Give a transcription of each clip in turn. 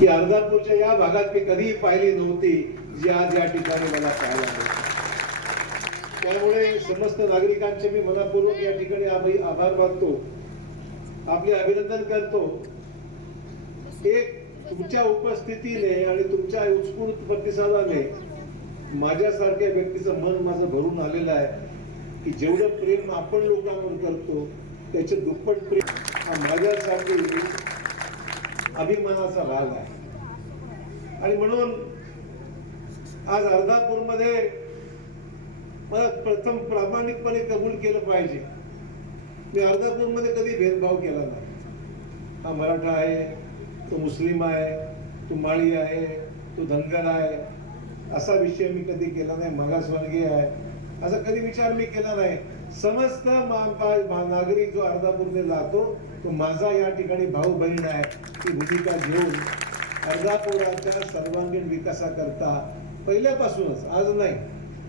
की अर्धापूरच्या या भागात मी कधीही पाहिली नव्हती जी आज या ठिकाणी मला पाहायला मिळते. त्यामुळे समस्त नागरिकांचे मी मनापूर्वक या ठिकाणी आभारी- आभार मानतो. आपले अभिनंदन करतो. एक तुमच्या उपस्थितीने आणि तुमच्या उत्स्फूर्त प्रतिसादाने माझ्यासारख्या व्यक्तीचं मन माझं भरून आलेलं आहे की जेवढं प्रेम आपण लोकांवर करतो त्याचे दुप्पट प्रेम हा माझ्यासाठी अभिमानाचा भाग आहे. आणि म्हणून आज अर्धापूरमध्ये मला प्रथम प्रामाणिकपणे कबूल केलं पाहिजे. मी अर्धापूरमध्ये कधी भेदभाव केला नाही. हा मराठा आहे तो मुस्लिम आहे तो माळी आहे तो धनगर आहे. असा विषय मी कधी केला नाही मागासवर्गीय आहे. असा कधी विचार मी केला नाही. समस्त नागरिक जो अर्धापूरने जातो तो माझा या ठिकाणी भाऊ बहीण आहे ती भूमिका घेऊन अर्धापुराच्या सर्वांगीण विकासाकरता पहिल्यापासूनच आज नाही.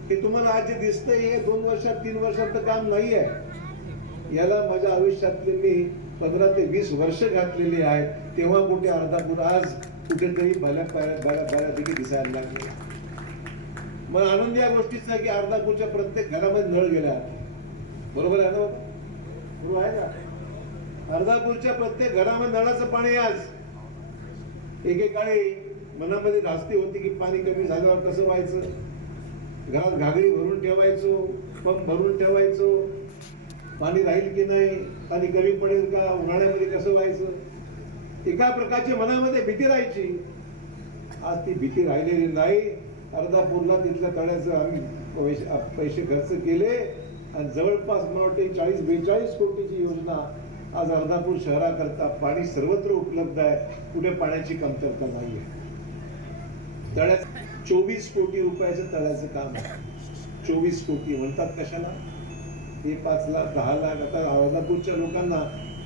हे तुम्हाला आज जे दिसतंय हे दोन वर्षात तीन वर्षात काम नाही आहे याला माझ्या आयुष्यातले मी पंधरा ते वीस वर्ष घातलेली आहेत. तेव्हा कुठे अर्धापूर आज कुठेतरी भल्या बऱ्यापैकी दिसायला लागले. मला आनंद या गोष्टीचा की अर्धापूरच्या प्रत्येक घरामध्ये नळ गेला. आहे बरोबर आहे ना बरोबर आहे का अर्धापूरच्या प्रत्येक घरामध्ये नळाचं पाणी आज. एकेकाळी मनामध्ये धास्ती होती की पाणी कमी झाल्यावर कसं व्हायचं? घरात घागरी भरून ठेवायचो पंप भरून ठेवायचो. पाणी राहील की नाही पाणी कमी पडेल का उन्हाळ्यामध्ये कसं व्हायचं? एका प्रकारची मनामध्ये भीती राहायची. आज ती भीती राहिलेली नाही. अर्धापूरला तिथल्या तळ्याचं आम्ही पैसे पैसे खर्च केले. आणि जवळपास मला वाटते चाळीस बेचाळीस कोटीची योजना आज अर्धापूर शहराकरता पाणी सर्वत्र उपलब्ध आहे. कुठे पाण्याची कमतरता नाही आहे तळ्यात चोवीस कोटी रुपयाचं तळ्याचं काम आहे. चोवीस कोटी म्हणतात कशाला? हे पाच लाख दहा लाख आता अर्धापूरच्या लोकांना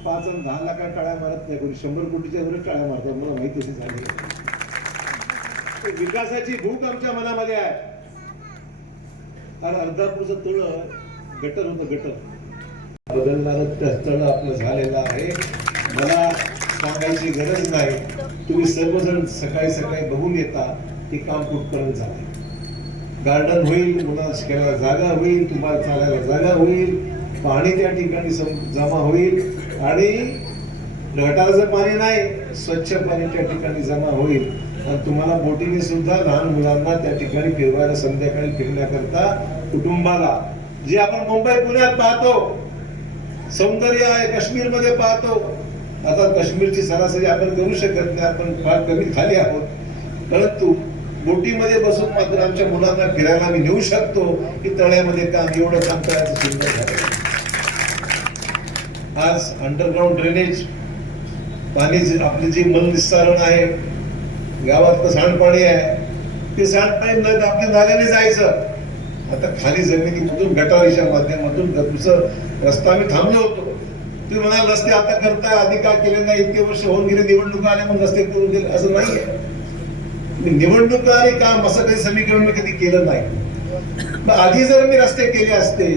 पाच आणि दहा लाख टाळ्या मारत नाही कोणी. शंभर कोटीच्या एवढं टाळ्या मारतात. मला माहिती अशी झाली. तर विकासाची भूक आमच्या मनामध्ये आहे. कारण अर्धापूरचं तळ गटर होतं गटर. बदलणारं तळ आपलं झालेलं आहे. मला सांगायची गरज नाही. तुम्ही सर्वजण सकाळी सकाळी बघून येता ते काम कुठपर्यंत झालं गार्डन होईल मुलांना शिकायला जागा होईल तुम्हाला चालायला जागा होईल पाणी त्या ठिकाणी सम- जमा होईल आणि गटाराचं पाणी नाही स्वच्छ पाणी त्या ठिकाणी जमा होईल. आणि तुम्हाला बोटीने सुद्धा लहान मुलांना त्या ठिकाणी फिरवायला संध्याकाळी फिरण्याकरता कुटुंबाला जे आपण मुंबई पुण्यात पाहतो सौंदर्य आहे काश्मीरमध्ये पाहतो आता काश्मीरची सरासरी आपण करू शकत नाही आपण फार कमी खाली आहोत. परंतु बोटीमध्ये बसून मात्र आमच्या मुलांना फिरायला मी नेऊ शकतो की तळ्यामध्ये काम एवढं काम करायचं सुंदर झालं आज अंडरग्राऊंड ड्रेनेज पाणी आपली जी मल निस्सारण आहे गावातलं सांडपाणी आहे ते सांडपाणी न आपल्या नाल्याने जायचं. आता खाली जमिनीमधून गटारीच्या माध्यमातून दुसरं रस्ता आम्ही थांबलो होतो. तुम्ही म्हणाल रस्ते आता करताय आधी काय केले नाही इतके वर्ष होऊन गेले निवडणुका आल्या मग रस्ते करून गेले असं नाहीये. निवडणुका आणि काम असं काही समीकरण मी कधी केलं नाही. आधी जर मी रस्ते केले असते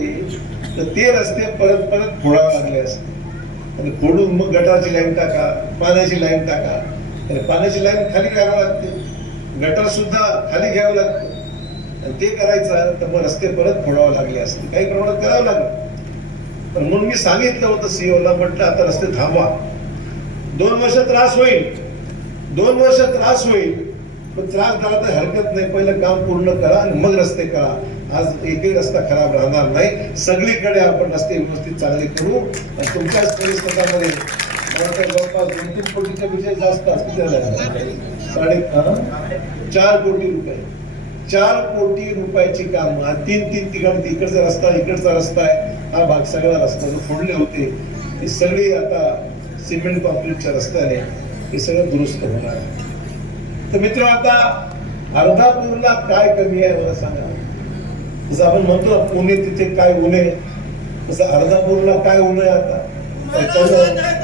तर ते रस्ते परत परत फोडावे लागले असते. आणि फोडून मग गटारची लाईन टाका पाण्याची लाईन टाका. आणि पाण्याची लाईन खाली घ्यावी लागते. गटार सुद्धा खाली घ्यावं लागतं. ते करायचं तर मग रस्ते परत फोडावे लागले असते काही प्रमाणात करावं लागलं. पण म्हणून मी सांगितलं होतं सीओला म्हटलं आता रस्ते थांबवा. दोन वर्ष त्रास होईल. दोन वर्ष त्रास होईल. पण त्रास झाला तर हरकत नाही. पहिलं काम पूर्ण करा आणि मग रस्ते करा. आज एकही रस्ता खराब राहणार नाही. सगळीकडे आपण रस्ते व्यवस्थित चांगले करू. आणि तुमच्याच परिसरामध्ये मला जवळपास दोन तीन कोटीच्या विषय जास्त असतील साडे चार कोटी रुपये. चार कोटी रुपयाची काम. तीन तीन ठिकाणी इकडचा रस्ता इकडचा रस्ता आहे. हा भाग सगळा रस्ता जो फोडले होते. ही सगळी आता सिमेंट कॉन्क्रीटच्या रस्त्याने हे सगळं दुरुस्त होणार आहे. तर मित्र आता अर्धापूरला काय कमी आहे मला सांगा. जसं आपण म्हणतो ना पुणे तिथे काय उणे तसं अर्धापूरला काय उणे आहे आता? त्याच्यावर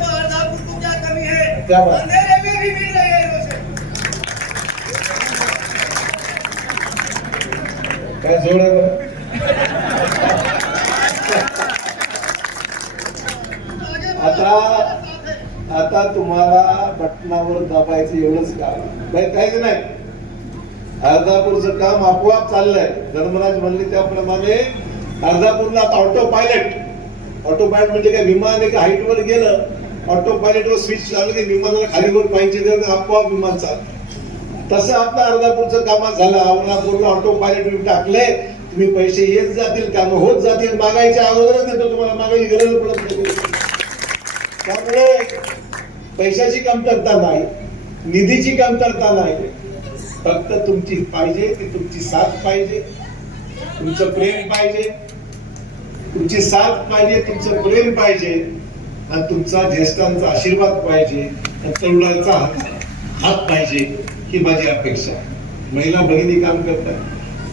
काय जोडा? आता आता तुम्हाला बटनावर दाबायचं एवढंच काम. काहीच नाही. अर्धापूरचं काम आपोआप चाललंय. धर्मराज म्हणले त्याप्रमाणे अर्धापूरला आता ऑटो पायलट ऑटो पायलट म्हणजे काय? विमान एका हाईट वर गेलं. ऑटो पायलट वर स्विच की विमानाला खाली वर पाहिजे तर आपोआप विमान चालतं. तसं आपलं अर्धापूरचं कामात झालं अवनापूरला ऑटो पायलट टाकले तुम्ही पैसे येत जातील काम होत जातील मागायच्या अगोदरच देतो तुम्हाला मागायची गरज पडत नाही. त्यामुळे पैशाची कमतरता नाही निधीची कमतरता नाही. फक्त तुमची पाहिजे ती तुमची साथ पाहिजे तुमचं प्रेम पाहिजे. तुमची साथ पाहिजे तुमचं प्रेम पाहिजे आणि तुमचा ज्येष्ठांचा आशीर्वाद पाहिजे आणि तरुणांचा हात पाहिजे. ही माझी अपेक्षा आहे. महिला भगिनी काम करतात.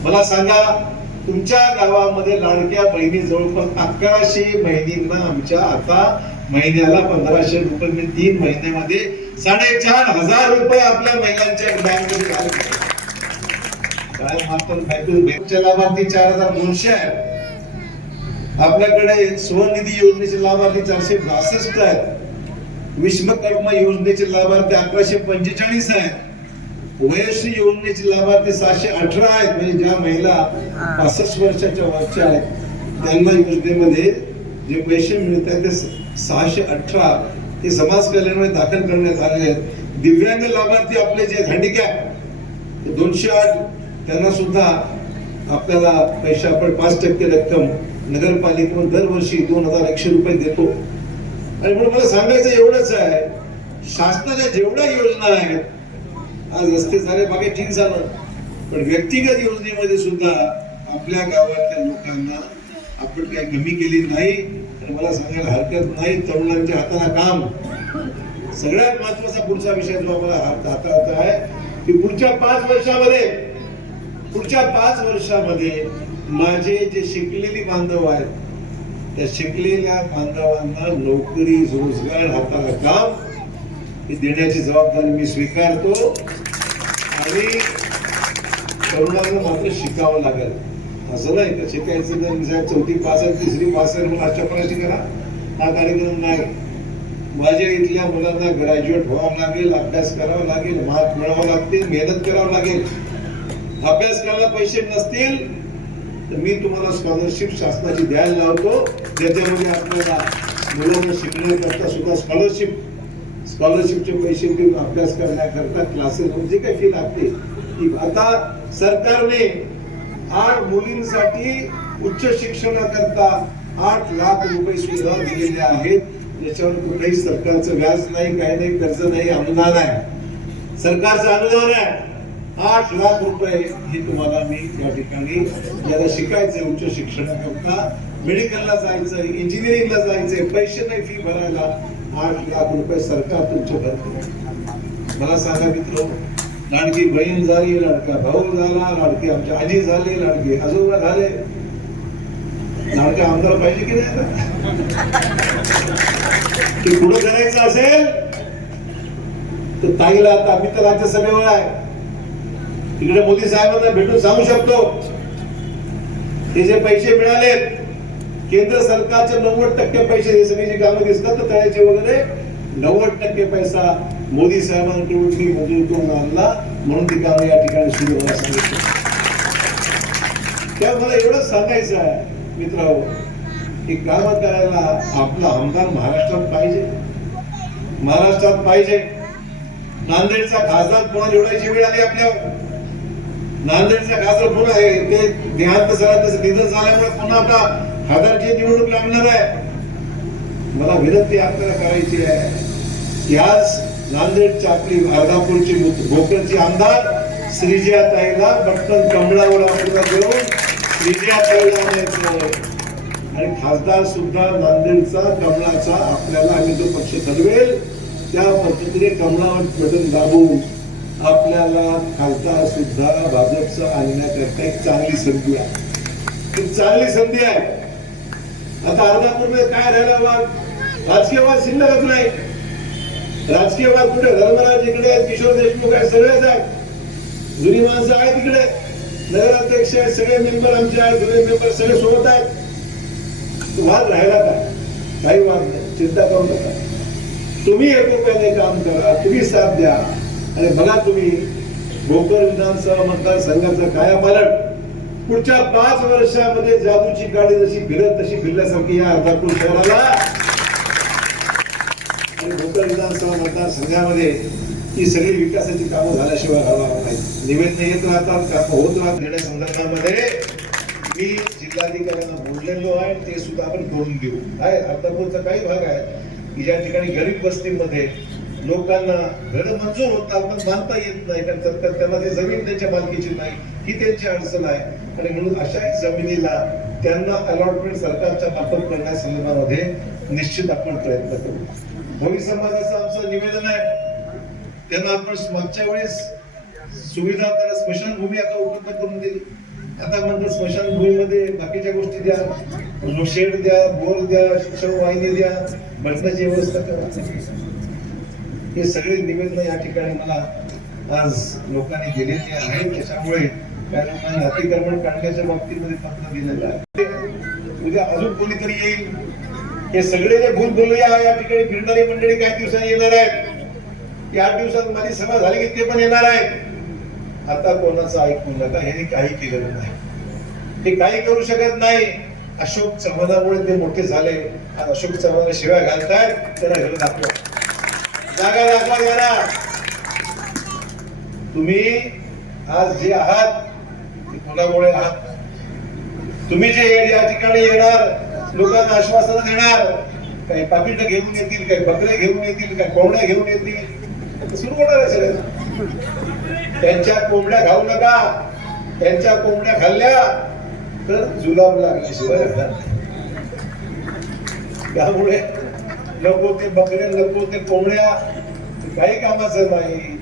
मला सांगा तुमच्या गावामध्ये लाडक्या बहिणी जवळपास अकराशे बहिणींना आमच्या आता महिन्याला पंधराशे रुपये म्हणजे तीन महिन्यामध्ये साडेचार हजार रुपये आपल्या महिलांच्या बँकमध्ये लाभार्थी चार हजार दोनशे आहेत. आपल्याकडे स्वनिधी योजनेचे लाभार्थी चारशे बासष्ट आहेत. विश्वकर्मा योजनेचे लाभार्थी अकराशे पंचेचाळीस आहेत. वयश्री योजनेचे लाभार्थी सहाशे अठरा आहेत. म्हणजे ज्या महिला पासष्ट वर्षाच्या वरच्या आहेत त्यांना योजनेमध्ये जे पैसे मिळत आहेत ते सहाशे अठरा हे समाज कल्याणामध्ये दाखल करण्यात आले आहेत. दिव्यांग लाभार्थी आपले जे हँडिकॅप दोनशे आठ त्यांना सुद्धा आपल्याला पैसे आपण पाच टक्के रक्कम नगरपालिकेकडून दरवर्षी दोन हजार एकशे रुपये देतो. आणि म्हणून मला सांगायचं एवढंच आहे शासनाच्या जेवढ्या योजना आहेत आज रस्ते झाले बाकी ठीक झालं. पण व्यक्तिगत योजनेमध्ये सुद्धा आपल्या गावातल्या लोकांना आपण काही कमी केली नाही आणि मला सांगायला हरकत नाही तरुणांच्या हाताला काम. सगळ्यात महत्त्वाचा पुढचा विषय जो आम्हाला हात- हाताळत आहे की पुढच्या पाच वर्षामध्ये पुढच्या पाच वर्षामध्ये माझे जे शिकलेली बांधव आहेत त्या शिकलेल्या बांधवांना नोकरी रोजगार हाताला काम ही देण्याची जबाबदारी मी स्वीकारतो. आणि तरुणांना मात्र शिकावं लागेल. असं नाही का? शिकायचं तर साहेब चौथी पास आहे तिसरी पास आहे म्हणून आजच्यापर्यंत करा. हा कार्यक्रम नाही. माझ्या इथल्या मुलांना ग्रॅज्युएट व्हावं लागेल अभ्यास करावा लागेल मार्क मिळावा लागतील मेहनत करावं लागेल. अभ्यास करायला पैसे नसतील तर मी तुम्हाला स्कॉलरशिप शासनाची द्यायला लावतो. ज्याच्यामध्ये आपल्याला मुलांना शिकण्याकरता सुद्धा स्कॉलरशिप स्कॉलरशिपचे पैसे देऊन अभ्यास करण्याकरता क्लासेस जे काही फी लागते? की आता सरकारने आठ मुलींसाठी उच्च शिक्षणाकरता आठ लाख रुपये सुद्धा दिलेले आहेत. याच्यावर कुठेही सरकारचं व्याज नाही काही नाही कर्ज नाही अनुदान आहे. सरकारचं अनुदान आहे. आठ लाख रुपये हे तुम्हाला मी या ठिकाणी ज्याला शिकायचंय उच्च शिक्षणाकरता मेडिकलला जायचंय इंजिनिअरिंगला जायचंय पैसे नाही फी भरायला. आठ लाख रुपये सरकार तुमचे भरते मला सांगा मित्र लाडकी बहीण झाली लाडका भाऊ झाला लाडकी आमच्या आजी झाली लाडकी आजोबा झाले. लाडका आमदार पाहिजे की नाही आता? ते करायचं असेल तर ताईला आता आम्ही तर राज्यसभेवर आहे. तिकडे मोदी साहेबांना भेटून सांगू शकतो. हे जे पैसे मिळालेत केंद्र सरकारचे नव्वद टक्के पैसे हे सगळी जी कामं दिसतात ना तळ्याचे वगैरे नव्वद टक्के पैसा मोदी साहेबांकडून मी मंजूर करून आणला म्हणून ती कामं या ठिकाणी सुरू व्हायला सांगितलं. तेव्हा मला एवढंच सांगायचं आहे मित्र की कामं करायला आपला आमदार महाराष्ट्रात पाहिजे. महाराष्ट्रात पाहिजे. नांदेडचा खासदार पुन्हा निवडायची वेळ आली आपल्यावर? नांदेडचा खासदार पुन्हा आहे? ते देहांत झाला निधन झाल्यामुळे पुन्हा आता खासदारची निवडणूक लागणार आहे. मला विनंती आपल्याला करायची आहे की आज नांदेडच्या आपली अर्धापूरची भोकरची आमदार श्रीजया ताईला बटन कमळावर आपल्याला देऊन श्रीजया ताईला आणायचं आणि खासदार सुद्धा नांदेडचा कमळाचा आपल्याला आम्ही जो पक्ष ठरवेल त्या पद्धतीने कमळावर बटन दाबून आपल्याला खासदार सुद्धा भाजपचा आणण्याकरता एक चांगली संधी आहे. चांगली संधी आहे. आता अर्धापूरमध्ये काय राहिला वाद राजकीय वाद शिल्लकच नाही. राजकीय वाद कुठे? धर्मराज इकडे आहेत किशोर देशमुख आहेत सगळेच आहेत. जुनी माणसं आहेत तिकडे नगराध्यक्ष आहेत सगळे मेंबर आमचे आहेत जुने मेंबर सगळे सोबत आहेत. वाद राहिला काय काही वाद नाही. चिंता करू नका. तुम्ही एकोप्याने काम करा तुम्ही साथ द्या. आणि बघा तुम्ही भोकर विधानसभा मतदारसंघाचं कायापालट. पुढच्या पाच वर्षामध्ये जादूची गाडी जशी फिरत तशी फिरल्यासारखी या अर्धापूर शहराला. आणि भोकर विधानसभा मतदारसंघामध्ये ही सगळी विकासाची कामं झाल्याशिवाय हवा नाही. निवेदन येत राहतात काम होत राहत येण्या संदर्भामध्ये मी जिल्हाधिकाऱ्यांना बोललेलो आहे ते सुद्धा आपण करून देऊ. आहे अर्धापूरचा काही भाग आहे की ज्या ठिकाणी गरीब वस्तीमध्ये लोकांना घरं मंजूर होतात पण बांधता येत नाही कारण त्यांना ते जमीन त्यांच्या मालकीची नाही ही त्यांची अडचण आहे. आणि म्हणून अशा जमिनीला त्यांना अलॉटमेंट सरकारच्या मार्फत करण्यासंदर्भामध्ये निश्चित आपण प्रयत्न करू. भोई समाजाचं आमचं निवेदन आहे. त्यांना आपण मागच्या वेळेस सुविधा त्याला स्मशानभूमी आता उपलब्ध करून दिली. आता म्हणतात स्मशानभूमीमध्ये बाकीच्या गोष्टी द्या. शेड द्या बोर द्या शिक्षण वाहिनी द्या बंडाची व्यवस्था करा. हे सगळे निवेदन या ठिकाणी मला आज लोकांनी दिलेली आहेत. त्याच्यामुळे कारण अतिक्रमण काढण्याच्या बाबतीमध्ये पत्र दिलेलं आहे. उद्या अजून कोणीतरी येईल? हे सगळे जे भूल बोलूया या ठिकाणी फिरणारी मंडळी काही दिवसांनी येणार आहेत. या आठ दिवसात माझी सभा झाली की ते पण येणार आहेत. आता कोणाचं ऐकू नका हे काही केलेलं नाही. ते काही करू शकत नाही. अशोक चव्हाणामुळे ते मोठे झाले. आज अशोक चव्हाण शिव्या घालतायत. त्यांना घर दाखवा. जागा दाखवा जरा. तुम्ही आज जे आहात मुलामुळे आहात तुम्ही जे या ठिकाणी येणार लोकांना आश्वासन देणार काही पाकिट घेऊन येतील काही बकरे घेऊन येतील काही कोंबड्या घेऊन येतील. सुरू होणार आहे सगळं. त्यांच्या कोंबड्या खाऊ नका. त्यांच्या कोंबड्या खाल्ल्या तर जुलाब लागल्याशिवाय त्यामुळे नको ते बकरे नको ते कोंबड्या. काही कामाचं नाही.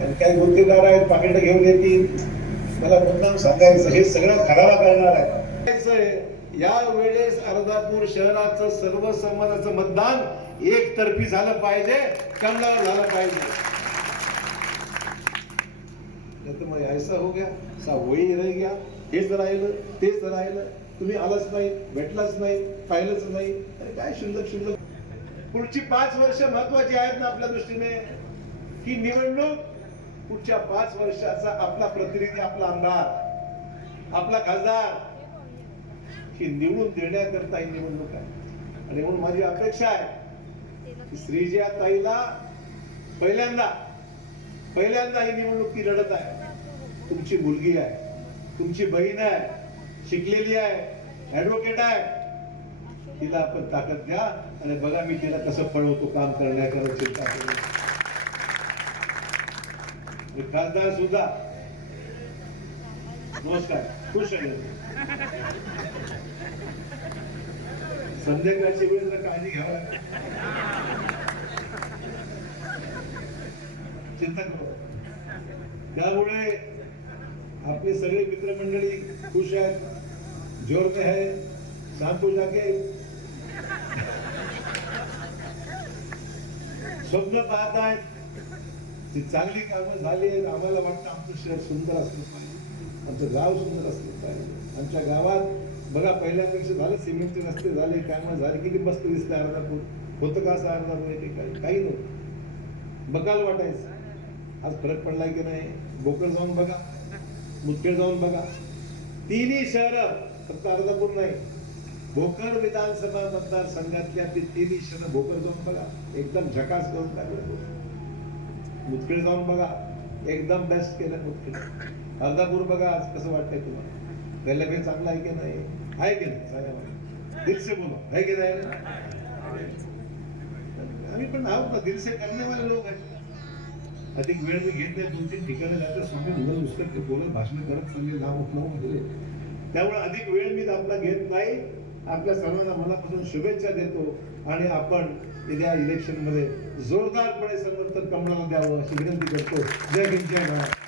आणि काही गुंतवणार आहेत पाकिट घेऊन येतील. मला मुद्दाम सांगायचं? हे सगळं खराबा करणार आहे. या वेळेस अर्धापूर शहराचं सर्व समाजाचं मतदान एकतर्फी झालं पाहिजे कमलावर झालं पाहिजे. मग ऐसा हो गया. सा वही रह गया. हेच राहिलं तेच राहिलं. तुम्ही आलाच नाही भेटलाच नाही पाहिलंच नाही. अरे काय शुल्लक शुल्लक? पुढची पाच वर्ष महत्वाची आहेत ना आपल्या दृष्टीने. ही निवडणूक पुढच्या पाच वर्षाचा आपला प्रतिनिधी आपला आमदार आपला खासदार ही निवडून देण्याकरता ही निवडणूक आहे. आणि म्हणून माझी अपेक्षा आहे की श्रीजया ताईला पहिल्यांदा पहिल्यांदा ही निवडणूक ती लढत आहे. तुमची मुलगी आहे तुमची बहीण आहे शिकलेली आहे ऍडव्होकेट आहे. तिला आपण ताकद द्या आणि बघा मी तिला कसं पळवतो काम करण्याकरता चिंता करू खासदार सुद्धा. नमस्कार. खुश आहे. संध्याकाळची वेळ जर काळजी घ्यावा चिंता करू त्यामुळे आपले सगळे मित्रमंडळी खुश आहेत. जोर में है शाम को जाके स्वप्न पाहत आहेत. ती चांगली कामं झाली आहेत. आम्हाला वाटतं आमचं शहर सुंदर असलं पाहिजे. आमचं गाव सुंदर असलं पाहिजे. आमच्या गावात बघा पहिल्यापेक्षा झालं सिमेंटचे रस्ते झाले कामं झाले किती मस्त दिसते अर्धापूर. होतं का असं अर्धापूर येते काही काही नव्हतं. बघाल वाटायचं. आज फरक पडलाय की नाही? बोकड जाऊन बघा. मुदखेड जाऊन बघा. तिन्ही शहरं फक्त अर्धापूर नाही. भोकर विधानसभा मतदारसंघातल्या ते तिन्ही शहरं भोकर जाऊन बघा. एकदम झकास करून टाकलं. मुदखेड जाऊन बघा. एकदम बेस्ट केलं मुदखेड. अर्धापूर बघा आज कसं वाटतंय तुम्हाला? पहिल्या काही चांगलं आहे की नाही? आहे की नाही? सांगा मला. बोलो. आहे की नाही? आम्ही पण आहोत ना. दिलसे करण्यावाले करणे वाले लोक आहेत. अधिक वेळ मी घेत नाही. दोन तीन ठिकाणी जातो स्वामी मुलं नुसतं बोलत भाषण करत चांगले नाव उठलावून गेले त्यामुळे अधिक वेळ मी आपला घेत नाही. आपल्या सर्वांना मनापासून शुभेच्छा देतो. आणि आपण येत्या इलेक्शनमध्ये जोरदारपणे समर्थन कमळाला द्यावं अशी विनंती करतो. जय हिंद जय महाराज